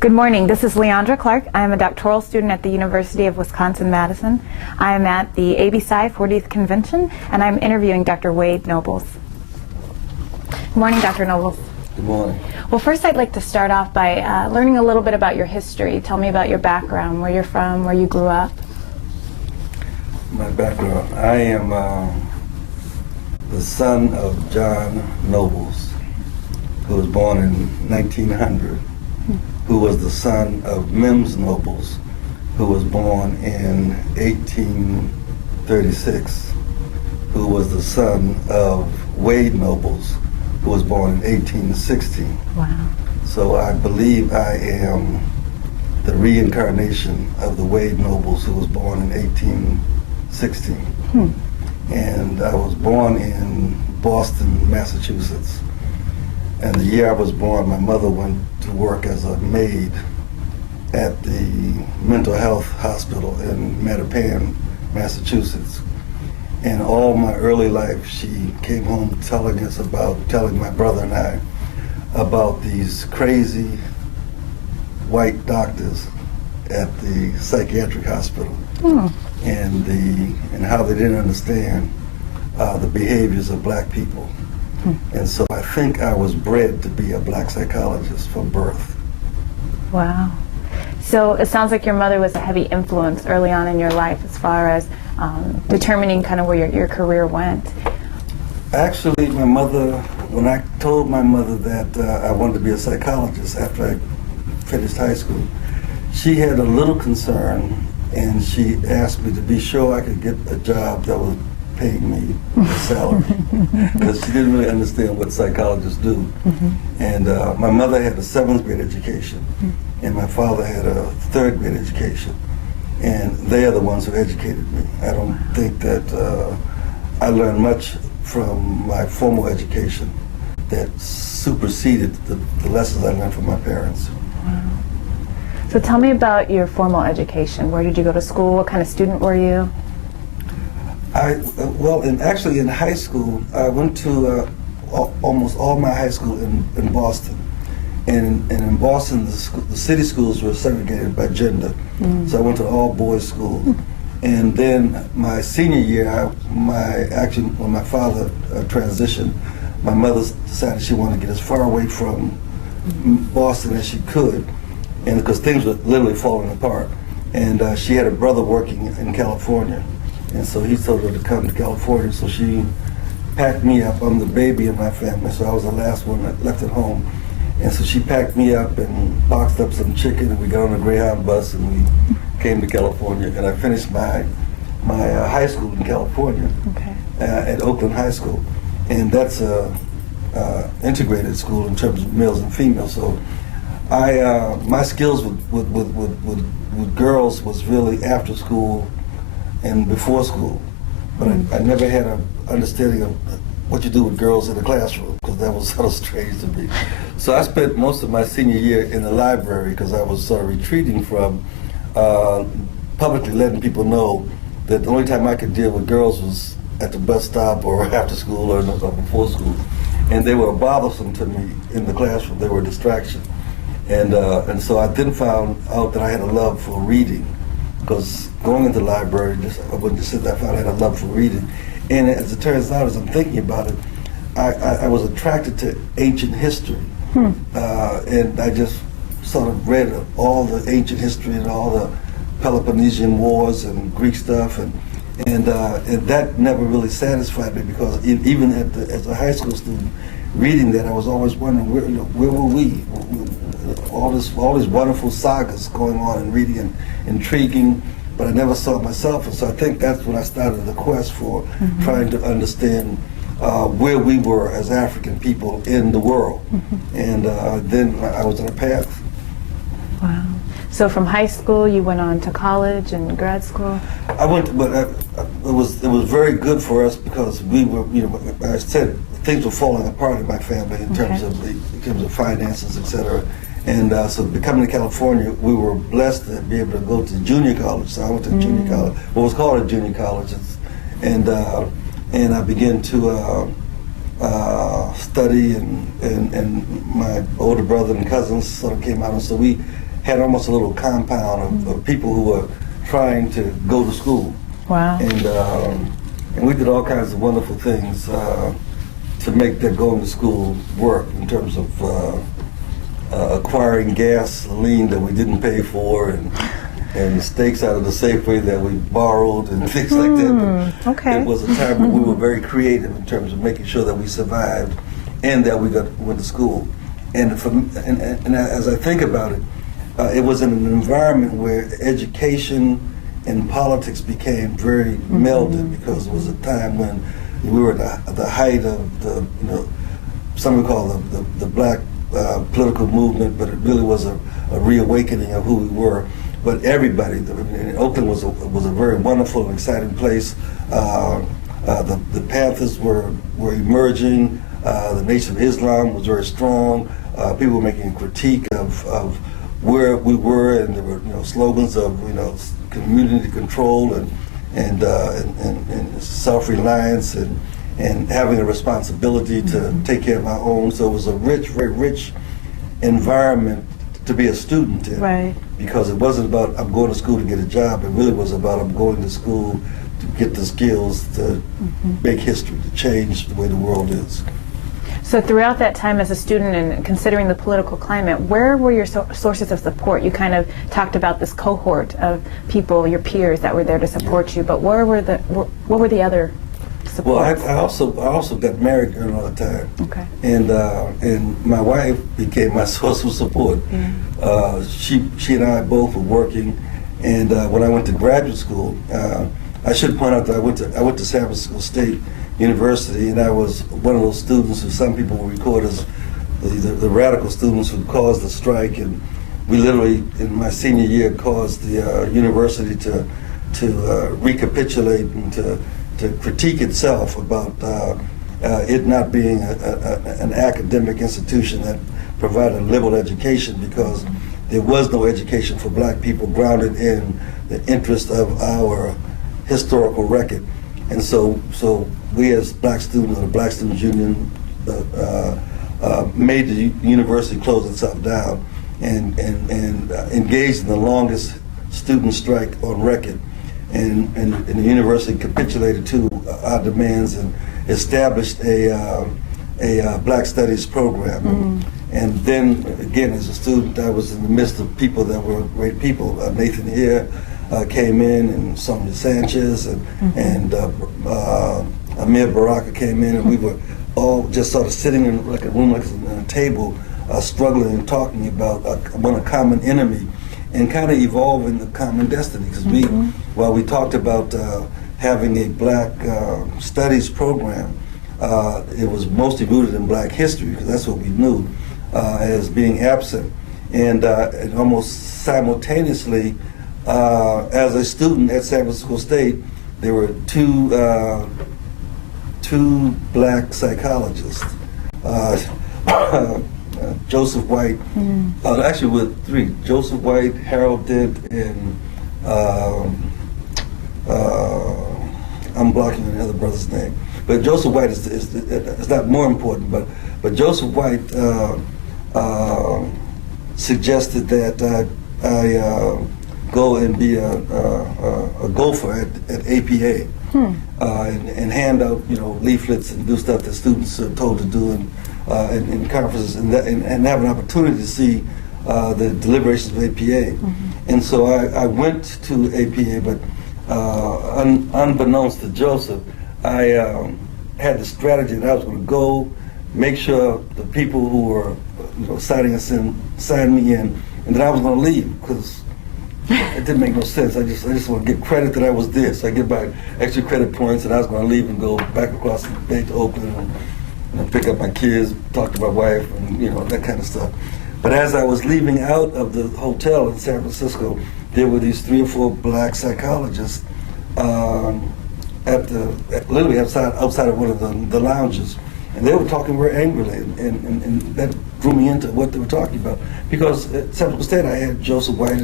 Good morning. This is Leandra Clark. I am a doctoral student at the University of Wisconsin-Madison. I am at the ABSci 40th Convention, and I'm interviewing Dr. Wade Nobles. Good morning, Dr. Nobles. Good morning. Well, first I'd like to start off by learning a little bit about your history. Tell me about your background, where you're from, where you grew up. My background. I am the son of John Nobles, who was born in 1900, who was the son of Mims Nobles, who was born in 1836, who was the son of Wade Nobles, who was born in 1816. Wow. So I believe I am the reincarnation of the Wade Nobles, who was born in 1816. And I was born in Boston, Massachusetts. And the year I was born, my mother went to work as a maid at the mental health hospital in Mattapan, Massachusetts. And all my early life, she came home telling my brother and I about these crazy white doctors at the psychiatric hospital, and how they didn't understand the behaviors of black people. And so I think I was bred to be a black psychologist from birth. Wow. So it sounds like your mother was a heavy influence early on in your life as far as determining kind of where your career went. Actually, my mother, when I told my mother that I wanted to be a psychologist after I finished high school, she had a little concern, and she asked me to be sure I could get a job that was paying me a salary, because she didn't really understand what psychologists do. And my mother had a 7th grade education, and my father had a 3rd grade education, and they are the ones who educated me. I don't think that I learned much from my formal education that superseded the lessons I learned from my parents. Wow. So tell me about your formal education. Where did you go to school? What kind of student were you? Actually in high school, I went to almost all my high school in Boston. And in Boston, the city schools were segregated by gender. So I went to all boys school. And then my senior year, when my father transitioned, my mother decided she wanted to get as far away from Boston as she could, and because things were literally falling apart. And she had a brother working in California. And so he told her to come to California, so she packed me up. I'm the baby in my family, so I was the last one that left at home. And so she packed me up and boxed up some chicken, and we got on a Greyhound bus and we came to California. And I finished my high school in California, at Oakland High School. And that's a integrated school in terms of males and females. So my skills with girls was really after school and before school, but I never had an understanding of what you do with girls in the classroom, because that was sort of strange to me. So I spent most of my senior year in the library, because I was sort of retreating from publicly letting people know that the only time I could deal with girls was at the bus stop or after school or before school. And they were bothersome to me in the classroom. They were a distraction. And so I then found out that I had a love for reading, because going into the library, I wouldn't just sit there, I found I had a love for reading. And as it turns out, as I'm thinking about it, I was attracted to ancient history. And I just sort of read all the ancient history and all the Peloponnesian Wars and Greek stuff, and that never really satisfied me, because even as a high school student, reading that, I was always wondering, where were we? All these wonderful sagas going on and reading and intriguing, but I never saw myself. And so I think that's when I started the quest for trying to understand where we were as African people in the world. And then I was on a path. Wow. So from high school, you went on to college and grad school? I went, but it was very good for us, because we were, I said, things were falling apart in my family in terms of finances, etc. And so coming to California, we were blessed to be able to go to junior college. So I went to junior college, what was called a junior college, and I began to study, and my older brother and cousins sort of came out, and so we had almost a little compound of people who were trying to go to school. Wow. And we did all kinds of wonderful things to make their going to school work in terms of acquiring gasoline that we didn't pay for and steaks out of the Safeway that we borrowed and things like that. But okay. it was a time when we were very creative in terms of making sure that we survived and that we went to school. And as I think about it, it was in an environment where education and politics became very melded, because it was a time when we were at the height of the, some would call the black political movement, but it really was a reawakening of who we were. But everybody, Oakland was a very wonderful and exciting place. The Panthers were emerging. The Nation of Islam was very strong. People were making a critique of where we were, and there were slogans of community control and self-reliance and having a responsibility to take care of our own. So it was a very rich environment to be a student in. Right. Because it wasn't about I'm going to school to get a job. It really was about I'm going to school to get the skills to make history, to change the way the world is. So throughout that time as a student and considering the political climate, where were your sources of support? You kind of talked about this cohort of people, your peers, that were there to support you, but what were the other supports? Well, I also got married during all the time. Okay. And my wife became my source of support. Yeah. She and I both were working, and when I went to graduate school, I should point out that I went to San Francisco State University, and I was one of those students who some people will record as the radical students who caused the strike, and we literally, in my senior year, caused the university to recapitulate and to critique itself about it not being an academic institution that provided a liberal education, because there was no education for black people grounded in the interest of our historical record. And so we as black students, or the Black Students Union, made the university close itself down and engaged in the longest student strike on record. And the university capitulated to our demands and established a Black Studies program. And then again, as a student, I was in the midst of people that were great people. Nathan Here came in, and Sonia Sanchez, and Amir Baraka came in, and we were all just sort of sitting in like a room, like a table, struggling and talking about a common enemy, and kind of evolving the common destiny. Because while we talked about having a Black Studies program, it was mostly rooted in Black history, because that's what we knew as being absent. And almost simultaneously, as a student at San Francisco State, there were two Black psychologists, Joseph White, actually with three, Joseph White, Harold Dent, and I'm blocking on the other brother's name. But Joseph White is not more important, but Joseph White suggested that I go and be a gopher at APA and hand out leaflets and do stuff that students are told to do in conferences, and have an opportunity to see the deliberations of APA. And so I went to APA, but unbeknownst to Joseph, I had the strategy that I was going to go, make sure the people who were signing us in signed me in, and then I was going to leave, because it didn't make no sense. I just want to get credit that I was there, so I get back extra credit points, and I was going to leave and go back across the bay to Oakland and pick up my kids, talk to my wife, and that kind of stuff. But as I was leaving out of the hotel in San Francisco, there were these 3 or 4 Black psychologists literally outside of one of the lounges, and they were talking very angrily, and that drew me into what they were talking about. Because at San Francisco State, I had Joseph White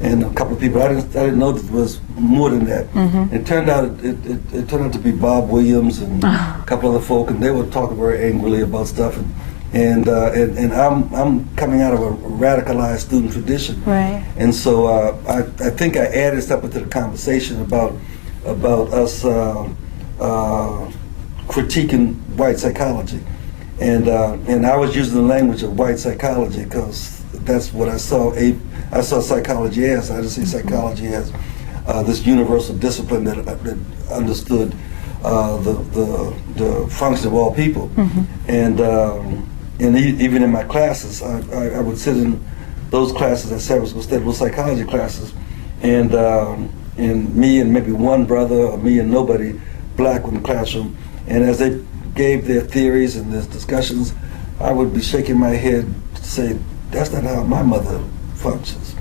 and a couple of people. I didn't know that there was more than that. It turned out it turned out to be Bob Williams and a couple other folk, and they were talking very angrily about stuff. and I'm coming out of a radicalized student tradition, Right. and so I think I added something to the conversation about us critiquing white psychology, and I was using the language of white psychology because that's what I saw. I saw psychology as. I didn't see psychology as this universal discipline that understood the function of all people, and even in my classes, I would sit in those classes at San Francisco State, those psychology classes, and me and maybe one brother, or me and nobody black in the classroom, and as they gave their theories and their discussions, I would be shaking my head to say, that's not how my mother functions.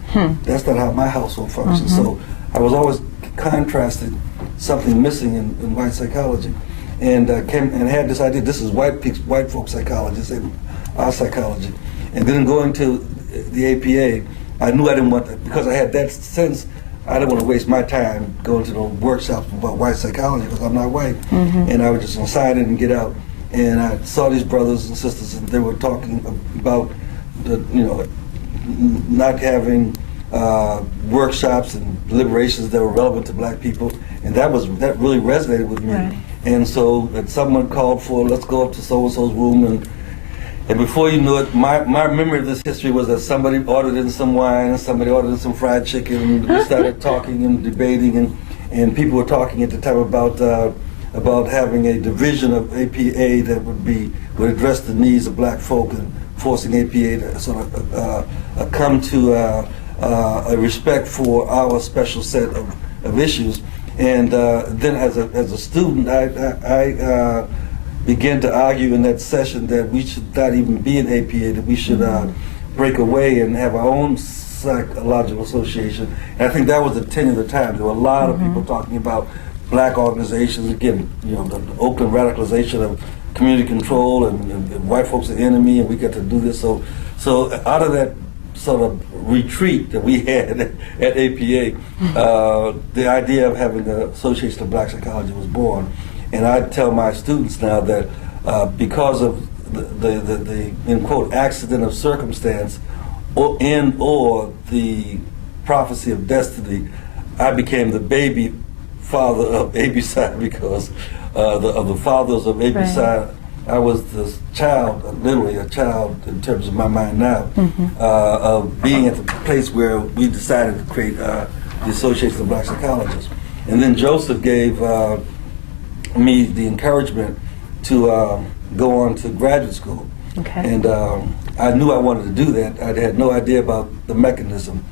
That's not how my household functions. So I was always contrasting something missing in white psychology, and had this idea, this is white folk psychology, this ain't our psychology. And then going to the APA, I knew I didn't want that, because I had that sense, I didn't want to waste my time going to those workshops about white psychology because I'm not white. And I was just going to sign in and get out. And I saw these brothers and sisters, and they were talking about not having workshops and deliberations that were relevant to black people, and that really resonated with me. Right. And so someone called for, let's go up to so-and-so's room, and before you knew it, my memory of this history was that somebody ordered in some wine, and somebody ordered in some fried chicken, and we started talking and debating, and people were talking at the time about having a division of APA that would address the needs of black folk, and forcing APA to sort of come to a respect for our special set of issues. And then as a student, I began to argue in that session that we should not even be an APA, that we should break away and have our own psychological association. And I think that was the tenor of the time. There were a lot of people talking about black organizations, again, the Oakland radicalization of community control, and white folks are the enemy, and we got to do this. So out of that sort of retreat that we had at APA, the idea of having the Association of Black Psychology was born. And I tell my students now that because of the in quote accident of circumstance, or the prophecy of destiny, I became the baby father of ABSI because of the fathers of ABSI. Right. I was the child, literally a child in terms of my mind now, of being at the place where we decided to create the Association of Black Psychologists. And then Joseph gave me the encouragement to go on to graduate school. Okay. And I knew I wanted to do that. I had no idea about the mechanism.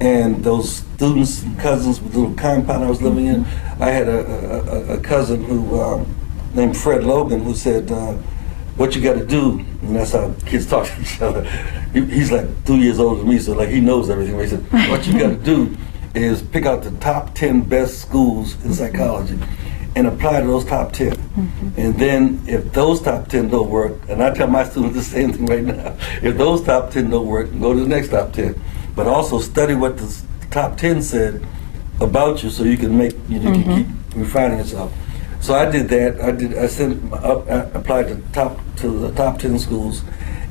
And those students and cousins with the little compound I was living in, I had a cousin who named Fred Logan, who said, what you got to do, and that's how kids talk to each other. He's like 2 years older than me, so like he knows everything. He said, what you got to do is pick out the top 10 best schools in psychology and apply to those top 10. And then if those top 10 don't work, and I tell my students the same thing right now, if those top 10 don't work, go to the next top 10. But also study what the top 10 said about you, so you can you can keep refining yourself. So I did that. I applied to the top 10 schools,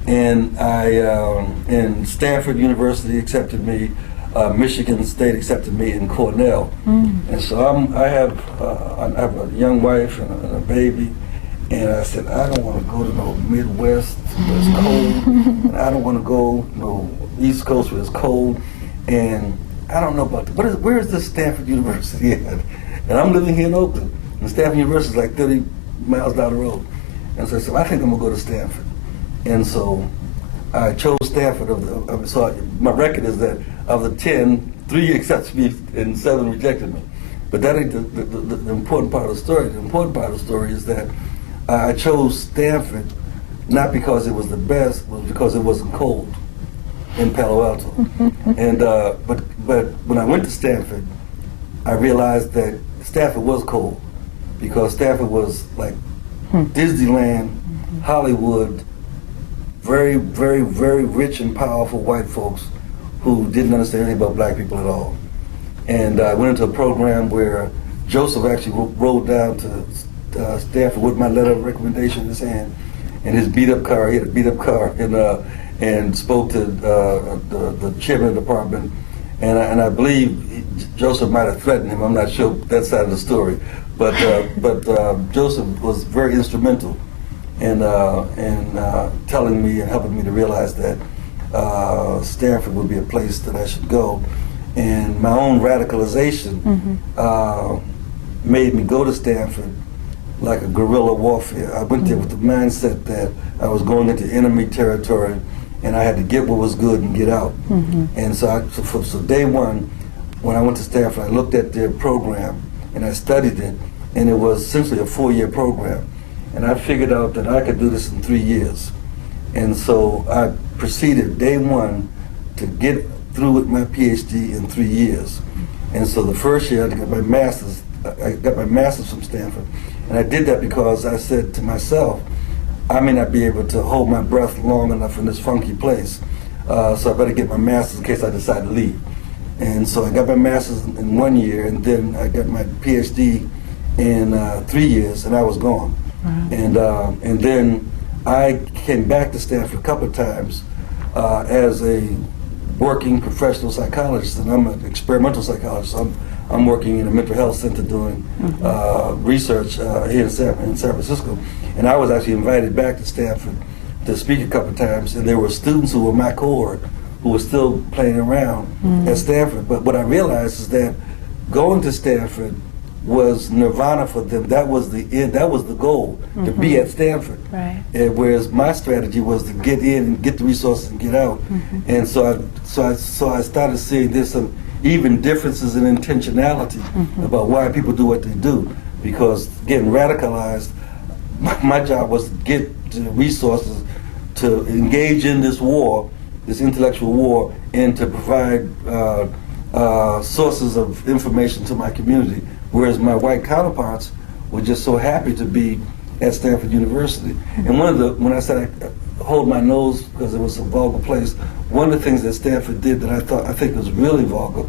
and and Stanford University accepted me, Michigan State accepted me, and Cornell. And so I have a young wife and a baby, and I said, I don't want to go to no Midwest where it's cold, and I don't want to go East Coast where it's cold, and I don't know about where is this Stanford University at? And I'm living here in Oakland, and Stanford University is like 30 miles down the road. And so I said, I think I'm gonna go to Stanford. And so I chose Stanford. So my record is that of the 10, 3 accepted me and 7 rejected me. But that ain't the important part of the story. The important part of the story is that I chose Stanford not because it was the best, but because it wasn't cold in Palo Alto. And but when I went to Stanford, I realized that Stanford was cold, because Stanford was like Disneyland, Hollywood, very, very, very rich and powerful white folks who didn't understand anything about black people at all. And I went into a program where Joseph actually rode down to Stanford with my letter of recommendation in his hand. in his beat up car. He had a beat up car, and spoke to the chairman of the department. And I believe Joseph might have threatened him. I'm not sure that side of the story, but Joseph was very instrumental in telling me and helping me to realize that Stanford would be a place that I should go. And my own radicalization made me go to Stanford like a guerrilla warfare. I went there with the mindset that I was going into enemy territory, and I had to get what was good and get out. And so day one, when I went to Stanford, I looked at their program and I studied it, and it was essentially a 4-year program. And I figured out that I could do this in 3 years. And so I proceeded day one to get through with my PhD in 3 years. And so the first year I got my master's. I got my master's from Stanford. And I did that because I said to myself, I may not be able to hold my breath long enough in this funky place, so I better get my master's in case I decide to leave. And so I got my master's in 1 year, and then I got my PhD in 3 years, and I was gone. And then I came back to Stanford a couple of times as a working professional psychologist, and I'm an experimental psychologist. I'm working in a mental health center doing research here in San Francisco. And I was actually invited back to Stanford to speak a couple of times, and there were students who were my cohort who were still playing around at Stanford. But what I realized is that going to Stanford was nirvana for them. That was the end, that was the goal, to be at Stanford. Right. Whereas my strategy was to get in and get the resources and get out. And so I started seeing there's some even differences in intentionality about why people do what they do. Because getting radicalized, my job was to get the resources to engage in this war, this intellectual war, and to provide sources of information to my community. Whereas my white counterparts were just so happy to be at Stanford University. And when I said I hold my nose because it was a vulgar place, one of the things that Stanford did that I think was really vulgar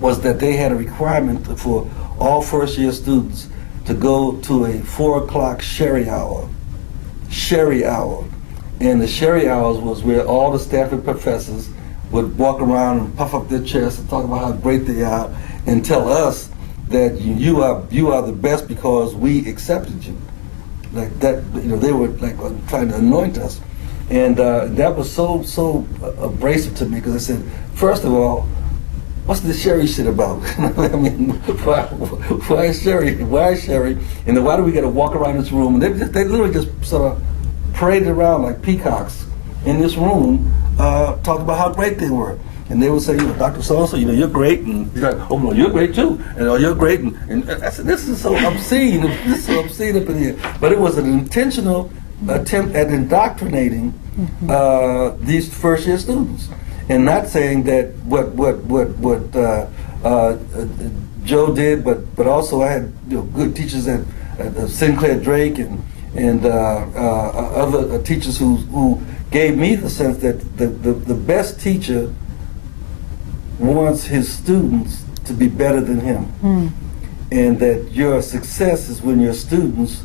was that they had a requirement for all first-year students to go to a 4 o'clock sherry hour. Sherry hour. And the sherry hours was where all the Stanford professors would walk around and puff up their chests and talk about how great they are and tell us that you are the best because we accepted you. Like that, they were like trying to anoint us. And that was so abrasive to me, because I said, first of all, what's the sherry shit about? I mean, why sherry? Why sherry? And then why do we got to walk around this room? And they literally just sort of paraded around like peacocks in this room, talking about how great they were. And they would say, Dr. So-and-so, you're great. And he's like, oh, no, you're great too. And oh, you're great. And I said, this is so obscene. This is so obscene up in here. But it was an intentional attempt at indoctrinating these first-year students. And not saying that what Joe did, but also I had good teachers at Sinclair Drake and other teachers who gave me the sense that the best teacher wants his students to be better than him, and that your success is when your students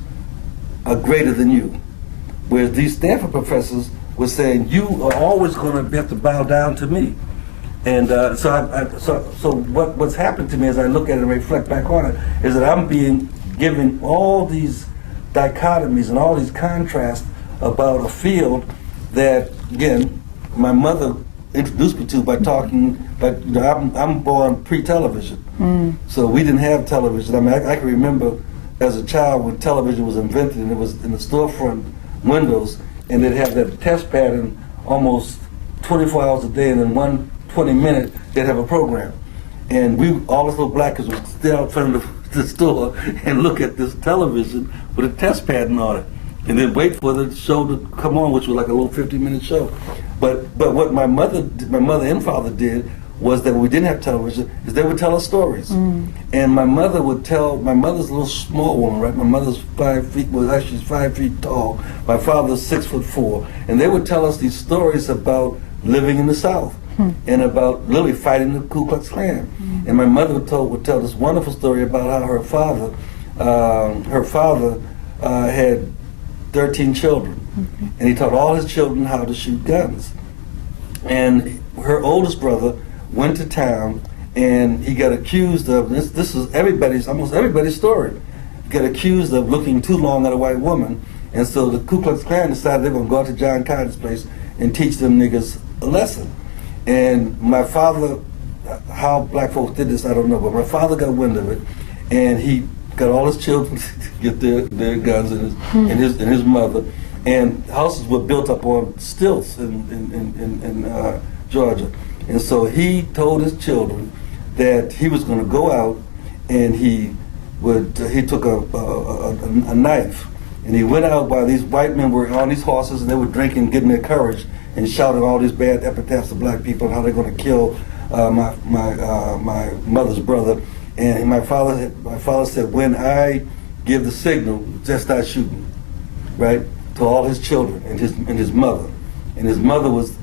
are greater than you. Whereas these Stanford professors were saying, you are always going to have to bow down to me. And so what's happened to me as I look at it and reflect back on it is that I'm being given all these dichotomies and all these contrasts about a field that, again, my mother introduced me to by talking, but I'm born pre-television. So we didn't have television. I mean, I can remember as a child when television was invented, and it was in the storefront windows, and they'd have that test pattern almost 24 hours a day, and then 1 20-minute, they'd have a program. And all us little black kids would stay out front of the store and look at this television with a test pattern on it, and then wait for the show to come on, which was like a little 15-minute show. But what my mother and father did was that when we didn't have television, is they would tell us stories. And my mother's a little small woman, right? My mother's 5 feet, well, actually she's 5 feet tall. My father's 6'4", and they would tell us these stories about living in the South and about literally fighting the Ku Klux Klan. And my mother would tell this wonderful story about how her father had 13 children. And he taught all his children how to shoot guns. And her oldest brother went to town and he got accused of, this is almost everybody's story, got accused of looking too long at a white woman. And so the Ku Klux Klan decided they were going to go out to John Cotton's place and teach them niggas a lesson. And my father, how black folks did this, I don't know, but my father got wind of it, and he got all his children to get their guns and his mother. And houses were built up on stilts in Georgia. And so he told his children that he was going to go out and he took a knife and he went out while these white men were on these horses and they were drinking, getting their courage and shouting all these bad epitaphs of black people and how they're going to kill my mother's brother. And my father said, when I give the signal, just start shooting, right? To all his children and his mother. And his mother was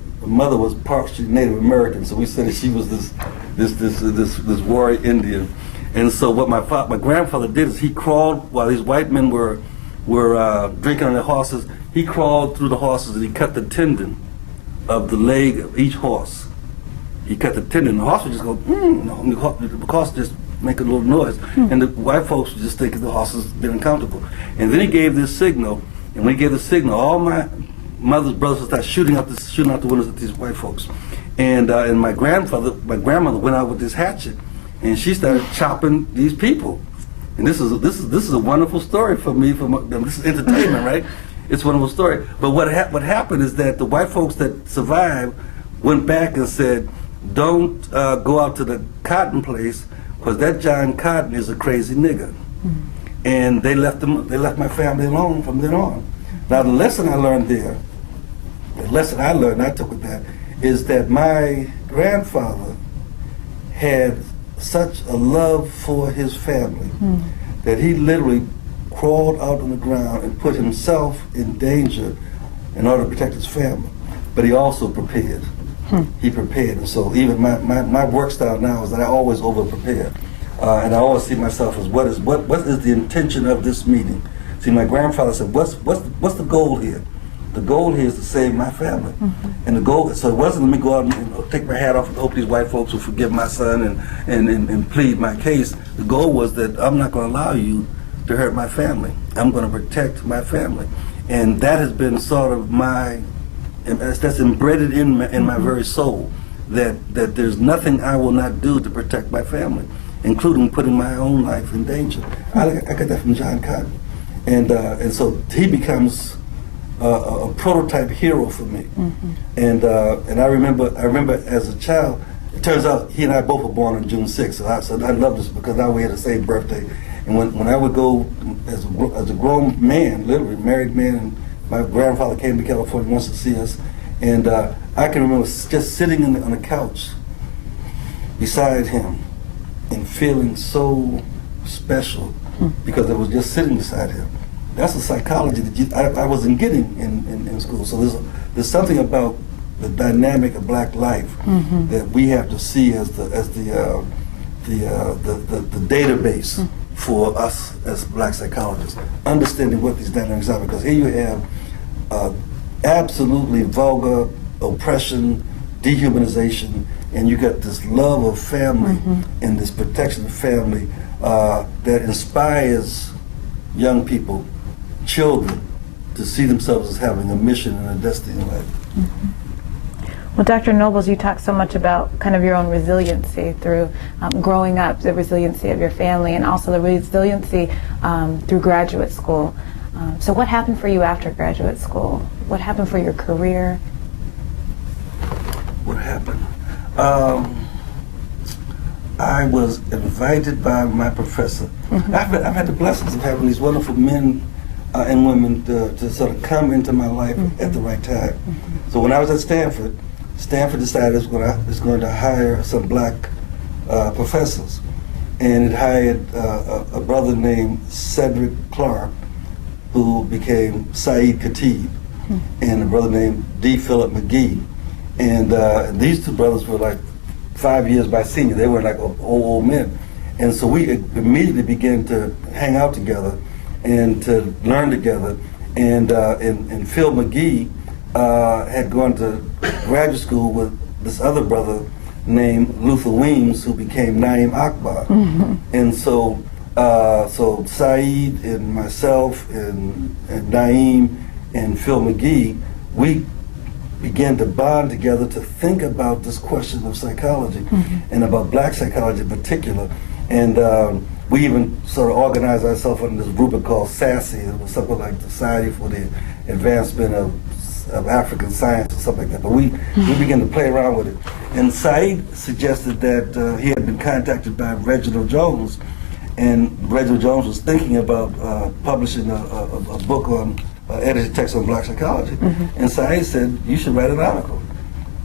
partially Native American, so we said that she was this warrior Indian. And so what my grandfather did is he crawled while these white men were drinking on their horses. He crawled through the horses and he cut the tendon of the leg of each horse. He cut the tendon. The horse would just go, the horse just make a little noise, and the white folks would just think the horses been uncomfortable. And then he gave this signal, and when he gave the signal, all my mother's brothers would start shooting out the windows at these white folks. And my grandmother went out with this hatchet, and she started chopping these people. And this is a wonderful story for me. This is entertainment, right? It's a wonderful story. But what happened is that the white folks that survived went back and said, "Don't go out to the Cotton place, because that John Cotton is a crazy nigger." And they left my family alone from then on. Now the lesson I learned there, I took with that, is that my grandfather had such a love for his family that he literally crawled out on the ground and put himself in danger in order to protect his family. But he also prepared. He prepared, and so even my work style now is that I always over prepare. And I always see myself as what is the intention of this meeting? See, my grandfather said, what's the goal here? The goal here is to save my family. And the goal, so it wasn't let me go out and take my hat off and hope these white folks will forgive my son and plead my case. The goal was that I'm not going to allow you to hurt my family. I'm going to protect my family. And that has been sort of that's embedded in my very soul, that there's nothing I will not do to protect my family, including putting my own life in danger. I got that from John Cotton. And so he becomes a prototype hero for me. And I remember as a child, it turns out he and I both were born on June 6th, so I love this because now we had the same birthday. And when I would go as a grown man, literally married man, and my grandfather came to California once to see us, and I can remember just sitting on the couch beside him and feeling so special because I was just sitting beside him. That's a psychology that I wasn't getting in school. So there's something about the dynamic of black life that we have to see as the database for us as black psychologists, understanding what these dynamics are. Because here you have absolutely vulgar oppression, dehumanization, and you got this love of family and this protection of family that inspires young people, children, to see themselves as having a mission and a destiny in life. Well, Dr. Nobles, you talk so much about kind of your own resiliency through growing up, the resiliency of your family, and also the resiliency through graduate school. So what happened for you after graduate school? What happened for your career? What happened? I was invited by my professor. I've had the blessings of having these wonderful men and women to sort of come into my life at the right time. So when I was at Stanford decided it was going to hire some black professors, and it hired a brother named Cedric Clark, who became Saeed Khatib, and a brother named D. Philip McGee. And these two brothers were like 5 years my senior. They were like old men. And so we immediately began to hang out together and to learn together. and Phil McGee had gone to graduate school with this other brother named Luther Weems, who became Naeem Akbar. And so Saeed and myself and Naeem and Phil McGee, we began to bond together to think about this question of psychology and about black psychology in particular. And we even sort of organized ourselves under this rubric called SASSY. It was something like the Society for the Advancement of African Science or something like that. But we began to play around with it. And Saeed suggested that he had been contacted by Reginald Jones, and Reginald Jones was thinking about publishing a book on edited text on black psychology. And Saeed said, you should write an article.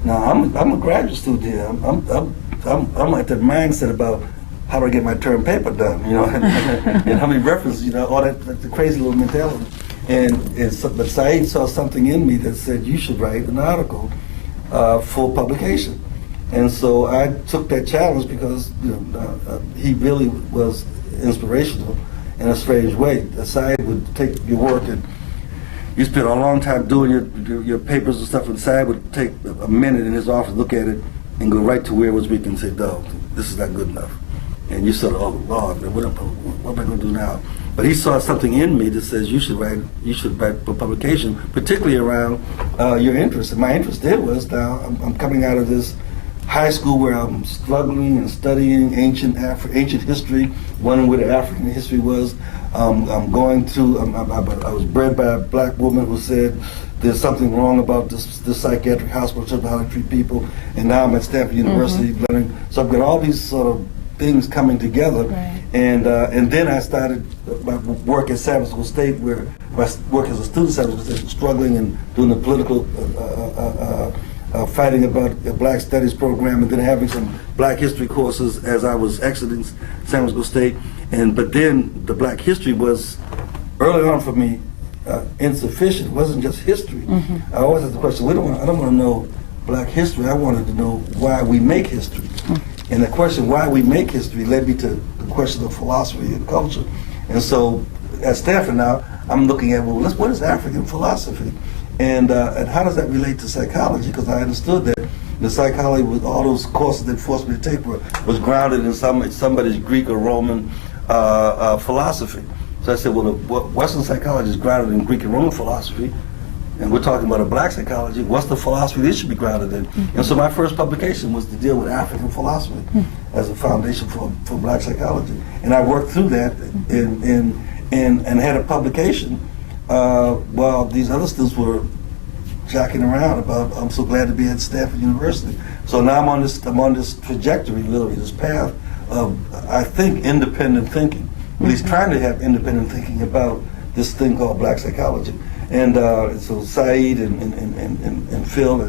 Now, I'm a graduate student here. I'm at that mindset about how do I get my term paper done, you know, and how many references, you know, all that the crazy little mentality. But Saeed saw something in me that said you should write an article for publication. And so I took that challenge because he really was inspirational in a strange way. Saeed would take your work and you spent a long time doing your papers and stuff, and Saeed would take a minute in his office, look at it, and go right to where it was weak and say, no, this is not good enough. And you sort of, oh Lord, man, what am I going to do now? But he saw something in me that says you should write for publication, particularly around your interest. And my interest there was now I'm coming out of this high school where I'm struggling and studying ancient history, wondering where the African history was. I was bred by a black woman who said there's something wrong about this psychiatric hospital, how they treat people. And now I'm at Stanford University learning. So I've got all these sort of things coming together, right. And then I started my work at San Francisco State, where I work as a student at San Francisco State, struggling and doing the political fighting about the Black Studies program, and then having some Black history courses as I was exiting San Francisco State. But then the Black history was early on for me insufficient. It wasn't just history. I always asked the question: I don't want to know Black history. I wanted to know why we make history. And the question why we make history led me to the question of philosophy and culture. And so at Stanford now, I'm looking at, well, what is African philosophy? And how does that relate to psychology? Because I understood that the psychology, with all those courses that forced me to take, was grounded in somebody's Greek or Roman philosophy. So I said, well, Western psychology is grounded in Greek and Roman philosophy, and we're talking about a black psychology. What's the philosophy this should be grounded in? And so my first publication was to deal with African philosophy as a foundation for black psychology. And I worked through that and had a publication while these other students were jockeying around about, I'm so glad to be at Stanford University. So now I'm on this trajectory, literally, this path of, I think, independent thinking, at least trying to have independent thinking about this thing called black psychology. And so Saeed and Phil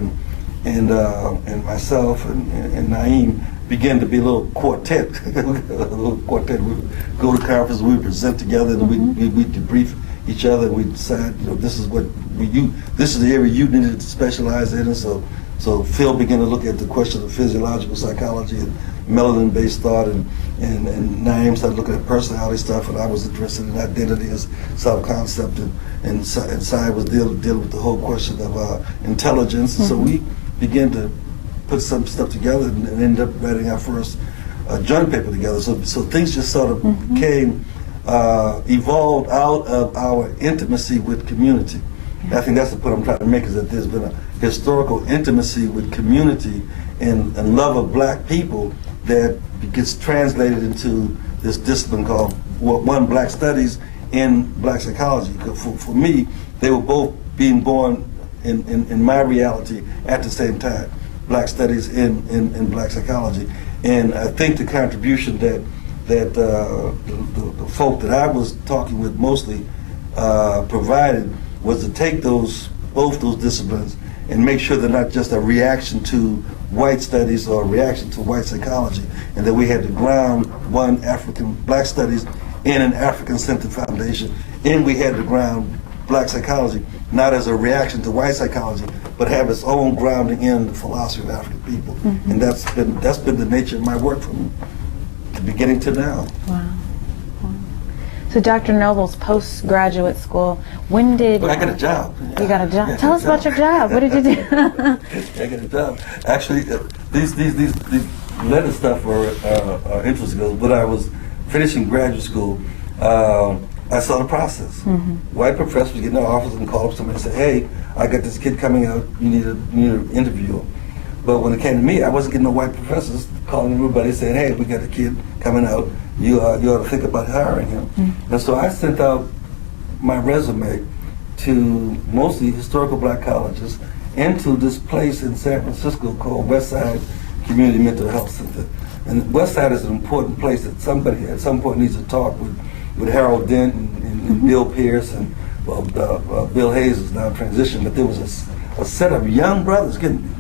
and myself and Naeem began to be a little quartet. We would go to conferences, we would present together, and we debrief each other, and we decide, this is this is the area you needed to specialize in. And so Phil began to look at the question of physiological psychology and melanin-based thought, and Naeem started looking at personality stuff, and I was interested in identity as self-concept, and Sai was dealing with the whole question of intelligence. So we began to put some stuff together and ended up writing our first joint paper together. So things just sort of became evolved out of our intimacy with community. I think that's the point I'm trying to make, is that there's been a historical intimacy with community and love of black people that gets translated into this discipline called Black Studies in Black Psychology. For me, they were both being born in my reality at the same time. Black Studies in Black Psychology. And I think the contribution that the folk that I was talking with mostly provided was to take both those disciplines and make sure they're not just a reaction to white studies or a reaction to white psychology, and that we had to ground Black Studies in an African-centered foundation, and we had to ground Black psychology not as a reaction to white psychology, but have its own grounding in the philosophy of African people. And that's been the nature of my work from the beginning to now. Wow. So Dr. Noble's postgraduate school, when did... But I got a job. You got a job? Yeah, Tell us about your job. What did you do? I got a job. Actually, these letter stuff were interesting because when I was finishing graduate school, I saw the process. White professors get in their office and call up somebody and say, "Hey, I got this kid coming out. You need to interview him." But when it came to me, I wasn't getting no white professors calling everybody saying, "Hey, we got a kid coming out. You ought to think about hiring him." And so I sent out my resume to mostly historical black colleges and to this place in San Francisco called Westside Community Mental Health Center. And Westside is an important place that somebody at some point needs to talk with Harold Dent and Bill Pierce and Bill Hayes is now transitioned, but there was a set of young brothers.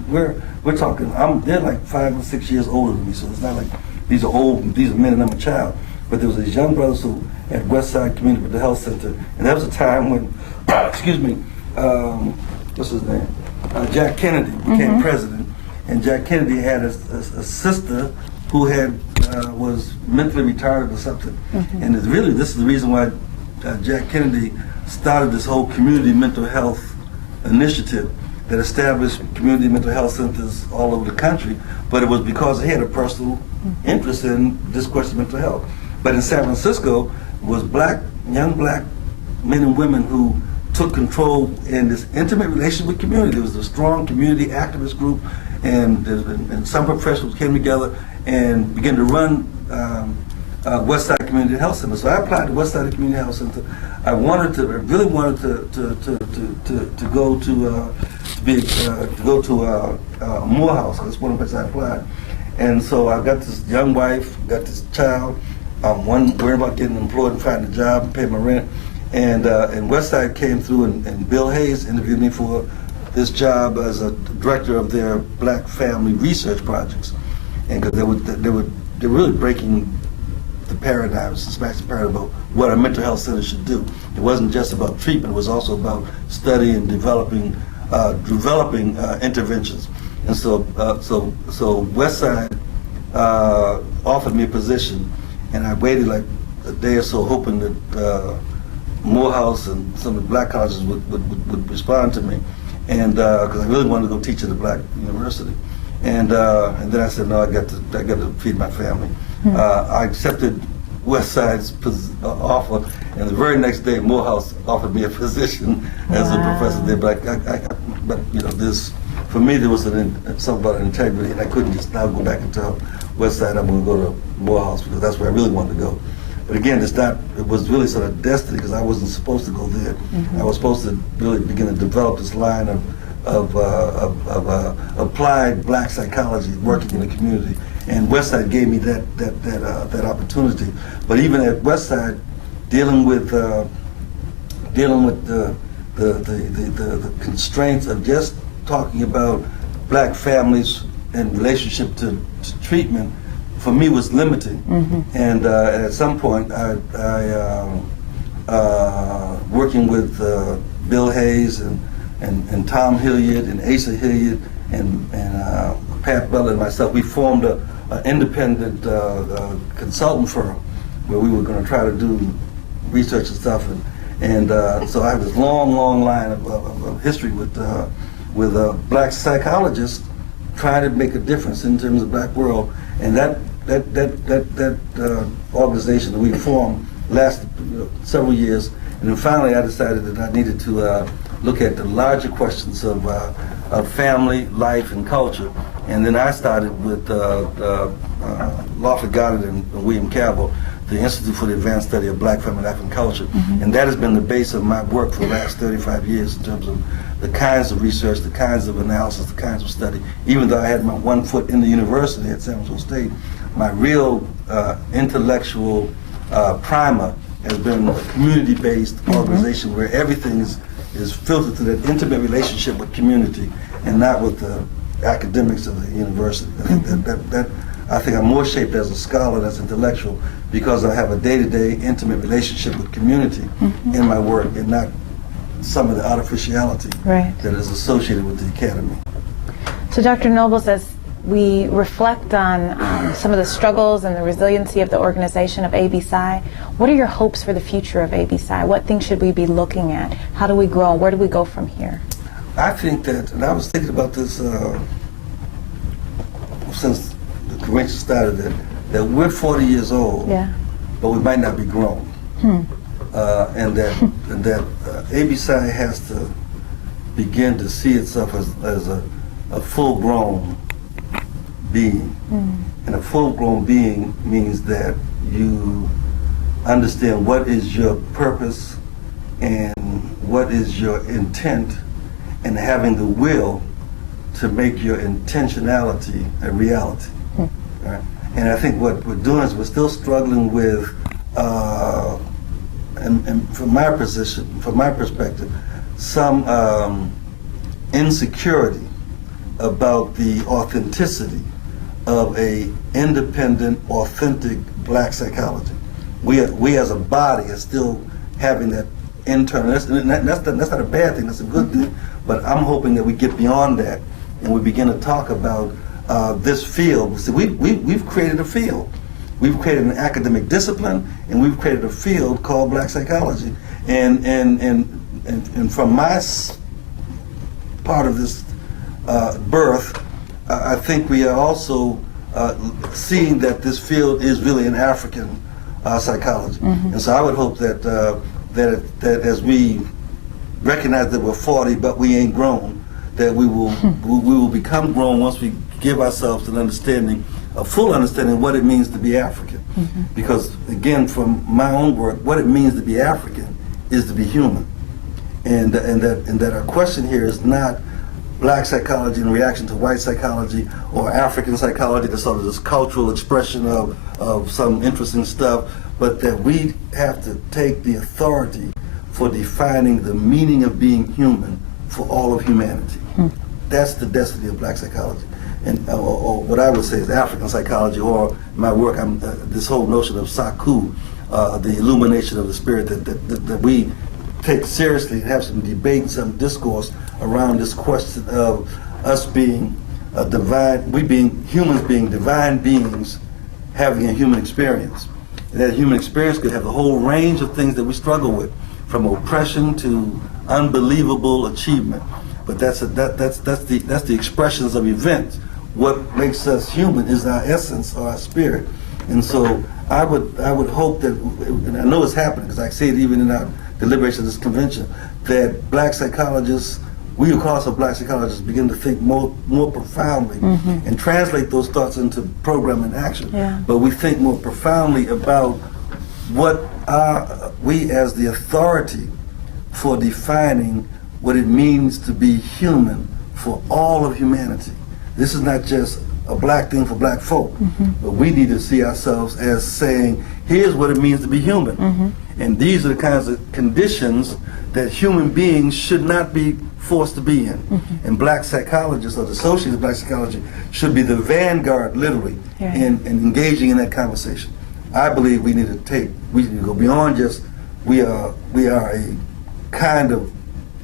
We're talking. They're like 5 or 6 years older than me, so it's not like these are old. These are men and I'm a child. But there was these young brothers who at Westside Community Mental Health Center, and that was a time when, excuse me, what's his name? Jack Kennedy became president, and Jack Kennedy had a sister who was mentally retarded or something. And this is the reason why Jack Kennedy started this whole community mental health initiative that established community mental health centers all over the country, but it was because he had a personal interest in this question of mental health. But in San Francisco was young black men and women who took control in this intimate relationship with community. There was a strong community activist group, and some professionals came together and began to run Westside Community Health Center. So I applied to Westside Community Health Center. I really wanted to go to Morehouse. That's one of the places I applied. And so I got this young wife, got this child. Worried about getting employed and finding a job and paying my rent. And Westside came through, and Bill Hayes interviewed me for this job as a director of their Black Family Research Projects. And because they were really breaking the paradigms, smashing the paradigm about what a mental health center should do. It wasn't just about treatment; it was also about studying and developing interventions. And so Westside offered me a position, and I waited like a day or so, hoping that Morehouse and some of the black colleges would respond to me, and because I really wanted to go teach at a black university. And then I said, no, I got to feed my family. I accepted Westside's offer, and the very next day, Morehouse offered me a position as a professor there. But this, for me, there was something about integrity, and I couldn't just now go back and tell Westside I'm going to go to Morehouse because that's where I really wanted to go. But again, it was really sort of destiny because I wasn't supposed to go there. I was supposed to really begin to develop this line of applied black psychology working in the community, and Westside gave me that opportunity. But even at Westside, dealing with the constraints of just talking about black families in relationship to treatment, for me was limiting. And at some point, I working with Bill Hayes and Tom Hilliard and Asa Hilliard and Pat Butler and myself, we formed an independent consultant firm where we were going to try to do research and stuff. And so I have this long line of history with black psychologists trying to make a difference in terms of the black world. And that organization that we formed lasted several years. And then finally I decided that I needed to look at the larger questions of family, life, and culture. And then I started with Lawford Goddard and William Cabell, the Institute for the Advanced Study of Black Family Life and Culture. And that has been the base of my work for the last 35 years in terms of the kinds of research, the kinds of analysis, the kinds of study. Even though I had my one foot in the university at San Francisco State, my real intellectual primer has been a community-based organization where everything is filtered through that intimate relationship with community and not with the academics of the university. I think I'm more shaped as a scholar, as intellectual, because I have a day-to-day intimate relationship with community in my work and not some of the artificiality that is associated with the academy. So Dr. Noble says we reflect on some of the struggles and the resiliency of the organization of ABSI, what are your hopes for the future of ABSI? What things should we be looking at? How do we grow? Where do we go from here? I think that, and I was thinking about this since the convention started, that we're 40 years old, Yeah. but we might not be grown. And that ABSI has to begin to see itself as a full-grown being. And a full-grown being means that you understand what is your purpose and what is your intent, and having the will to make your intentionality a reality. Right? And I think what we're doing is we're still struggling with, and from my perspective, some insecurity about the authenticity of a independent, authentic black psychology. We as a body are still having that internal, that's not a bad thing, that's a good thing, but I'm hoping that we get beyond that and we begin to talk about this field. See, we've created a field. We've created an academic discipline, and we've created a field called black psychology. And from my part of this birth, I think we are also seeing that this field is really an African psychology. And so I would hope that that as we recognize that we're 40 but we ain't grown, that we will become grown once we give ourselves an understanding, a full understanding of what it means to be African. Because again, from my own work, what it means to be African is to be human. And that our question here is not black psychology in reaction to white psychology, or African psychology, the sort of this cultural expression of some interesting stuff, but that we have to take the authority for defining the meaning of being human for all of humanity. That's the destiny of black psychology. And or what I would say is African psychology, or my work, this whole notion of Saku, the illumination of the spirit, that we take seriously and have some debate and some discourse around this question of us being humans being divine beings having a human experience. And that human experience could have the whole range of things that we struggle with, from oppression to unbelievable achievement. But that's the expressions of events. What makes us human is our essence or our spirit. And so I would hope that, and I know it's happening because I see it even in our deliberations of this convention, that black psychologists, we across of black psychologists, begin to think more profoundly and translate those thoughts into program and action. Yeah. But we think more profoundly about what are we as the authority for defining what it means to be human for all of humanity. This is not just a black thing for black folk, but we need to see ourselves as saying, here's what it means to be human. And these are the kinds of conditions that human beings should not be forced to be in. And black psychologists, or the associates of black psychology, should be the vanguard, literally, in engaging in that conversation. I believe we need to go beyond just, we are a kind of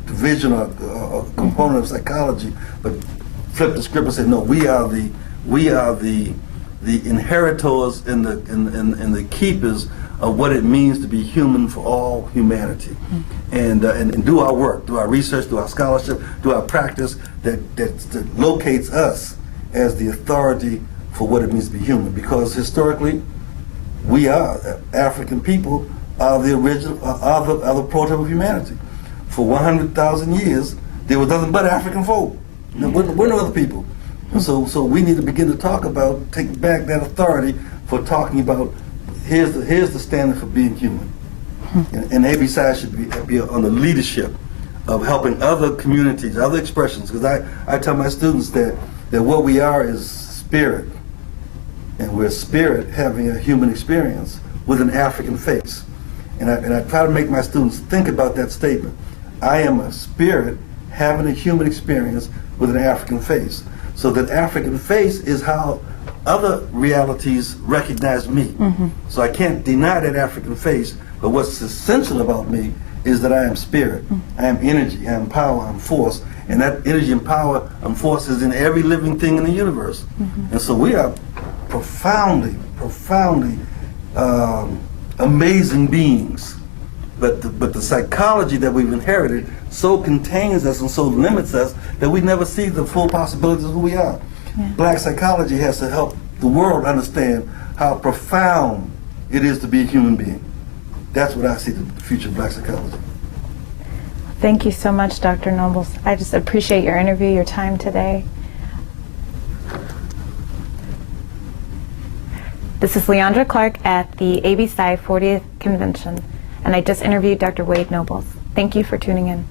division or component of psychology, but flip the script and say, no, we are the inheritors and the keepers of what it means to be human for all humanity, and do our work, do our research, do our scholarship, do our practice that locates us as the authority for what it means to be human. Because historically, we are African people are the original, are the prototype of humanity. For 100,000 years, there was nothing but African folk. We're no other people. And so we need to begin to talk about, take back that authority for talking about, here's the standard for being human. And ABSI should be on the leadership of helping other communities, other expressions, because I tell my students that what we are is spirit, and we're spirit having a human experience with an African face. And I try to make my students think about that statement. I am a spirit having a human experience with an African face. So that African face is how other realities recognize me. So I can't deny that African face, but what's essential about me is that I am spirit. I am energy, I am power, I am force. And that energy and power and force is in every living thing in the universe. And so we are profoundly, profoundly amazing beings. But the psychology that we've inherited so contains us and so limits us that we never see the full possibilities of who we are. Yeah. Black psychology has to help the world understand how profound it is to be a human being. That's what I see the future of black psychology. Thank you so much, Dr. Nobles. I just appreciate your interview, your time today. This is Leandra Clark at the ABSci 40th Convention, and I just interviewed Dr. Wade Nobles. Thank you for tuning in.